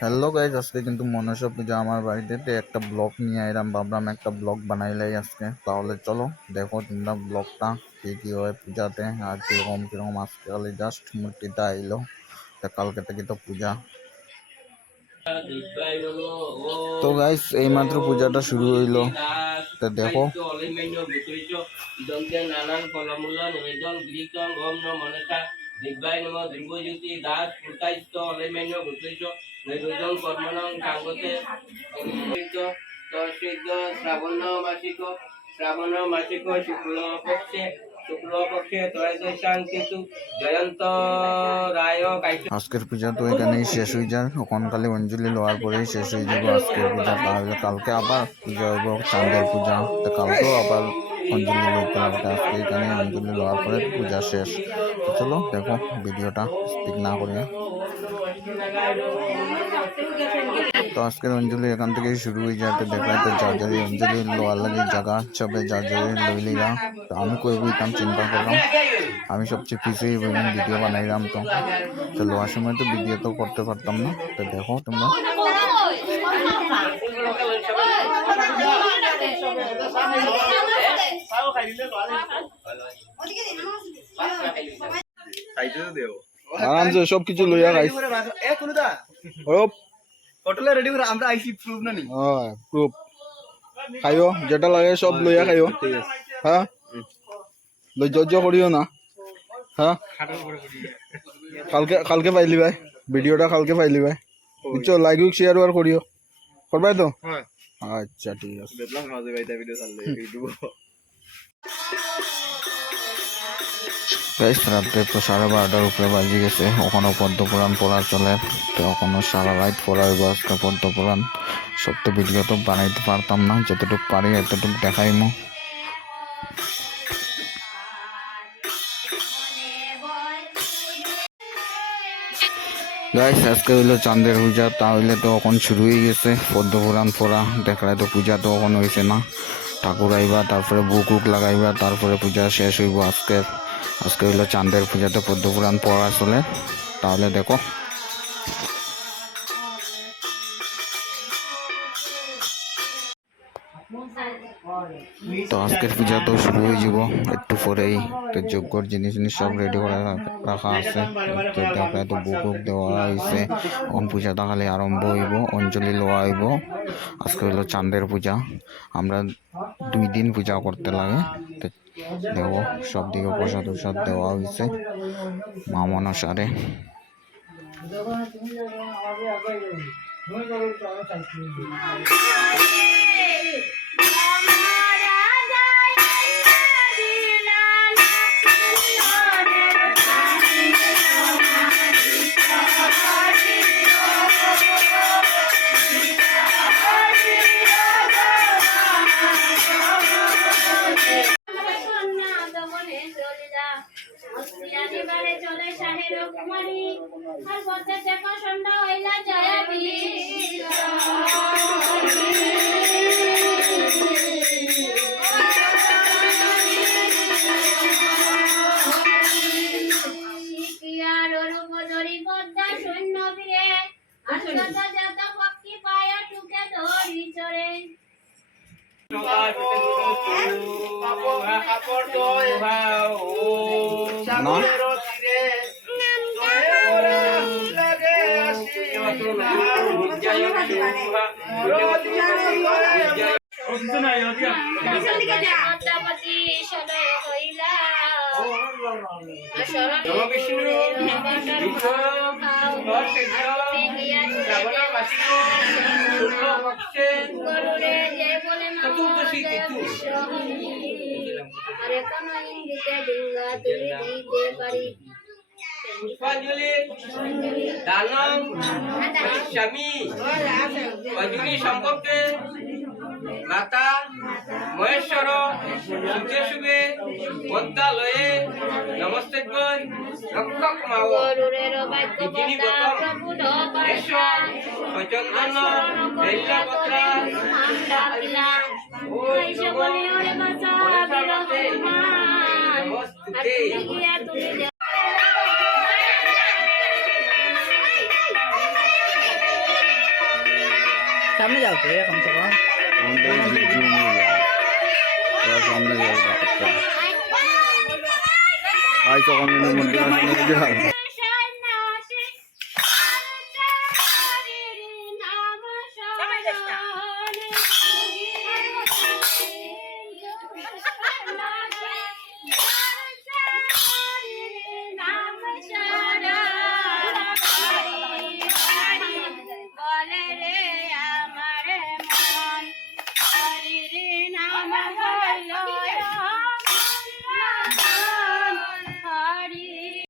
Hello guys, আজকে কিন্তু মনসা পূজা আমার বাড়িতে একটা ব্লগ নিয়ে এলাম। ভাবলাম একটা ব্লগ বানাইলাই আজকে। তাহলে চলো দেখো তোমরা ব্লগটা কি হয় পূজাতে আর কিরকম আজকে খালি জাস্ট মূর্তিটা আইলো, তা কালকে থেকে তো পূজা। তো গাইজ এইমাত্র পূজাটা শুরু হইলো, তা দেখো। নানান ফলমূল নিবেদন গৃহীতং ওম নমো মনসা দিব্যায় নমঃ দিব্যজ্যোতি দাস পুতাইস্ত অলেমেন্য গুতৈচ নৈবেদ্যং কর্মণং কাঙ্গতে তস্যৈত শ্রাবণ মাসিক শুক্লপক্ষে ত্রয়োদশাং কেতু জয়ন্ত রায়। আজকের পূজা তো এখানেই শেষ হয়ে যায়। ওখানকালে অঞ্জলি লওয়ার পরেই শেষ হয়ে যাবে আজকের পূজা। তাহলে কালকে আবার পূজা হইব, চাঁদের পূজা। তো কালকেও আবার অঞ্জলি লইতে লাগবে। আজকে এখানে অঞ্জলি লওয়ার পরে পূজা শেষ। তো চলো দেখো ভিডিওটা স্পিক না করিয়া। তো আজকের অঞ্জলি এখান থেকেই শুরু হয়ে যায়। তো দেখায় তো যার অঞ্জলি লোয়ার লাগে জায়গা সবে যার লইলিরা। তো আমি কই বইতাম, চিন্তা করলাম আমি সবচেয়ে পিছিয়ে ভিডিও বানাইলাম। তো লোয়ার সময় তো ভিডিও তো করতে পারতাম না। তো দেখো তোমরা। আরামসে সব কিছু লইয়া খাইছ। হোটেলে রেডি করে আমরা আইসি প্রুফ না নি। হ্যাঁ প্রুফ খাইও, যেটা লাগে সব লইয়া খাইও। হ্যাঁ লজ্জ করিও না। হ্যাঁ কালকে পাইলি ভাই ভিডিওটা, কালকে পাইলি ভাই বুঝছো। লাইক শেয়ার আর করিও, করবাই তো? আচ্ছা ঠিক আছে। রাত্রে তো 12:30টার উপরে বাজি গেছে। ওখানে পদ্মপুরাণ পড়া চলে। তো ওখানে সারা রাত পড়া হইব আজকে পদ্মপুরাণ। সত্য ভিডিও তো বানাইতে পারতাম না, যতটুকু পারি এতটুকু দেখাইমু। গাইস আজকে হইলো চাঁদের পূজা। তাহলে তো এখন শুরু হয়ে গেছে পদ্মপুরাণ পড়া। দেখায় তো পূজা তো এখন হয়েছে না। ঠাকুর আইবা, তারপরে বুক লাগাইবা, তারপরে পূজা শেষ হইব। আজকে হইলো চাঁদের পূজাতে পদ্মপুরাণ পড়া চলে। তাহলে দেখো। তো আজকের পূজা তো শুরু হয়ে যাব একটু পরেই। তো যজ্ঞর জিনিস সব রেডি করে রাখা আছে। তো দেখায় তো বুক দেওয়া হয়েছে। এখন পূজাটা খালি আরম্ভ হইব, অঞ্জলি লওয়া হইব। আজকে হইলো চাঁদের পূজা। আমরা 2 দিন পূজা করতে লাগে। তো দেখো সব দিকে প্রসাদ দেওয়া হয়েছে মা মনসারে। পুষ্পাঞ্জলি দানং স্বামী অজুনি সম্পর্কে মাতা মহেশ্বর সুখে সুখে পদ্মালয়ে নমস্তে রক্ষক মাও যিনি গতম সচন্দন রেল্লাপত্রা নমস্তে। সামনে যাও তো কমসে কম সামনে যাবো আজ তখন মন্দির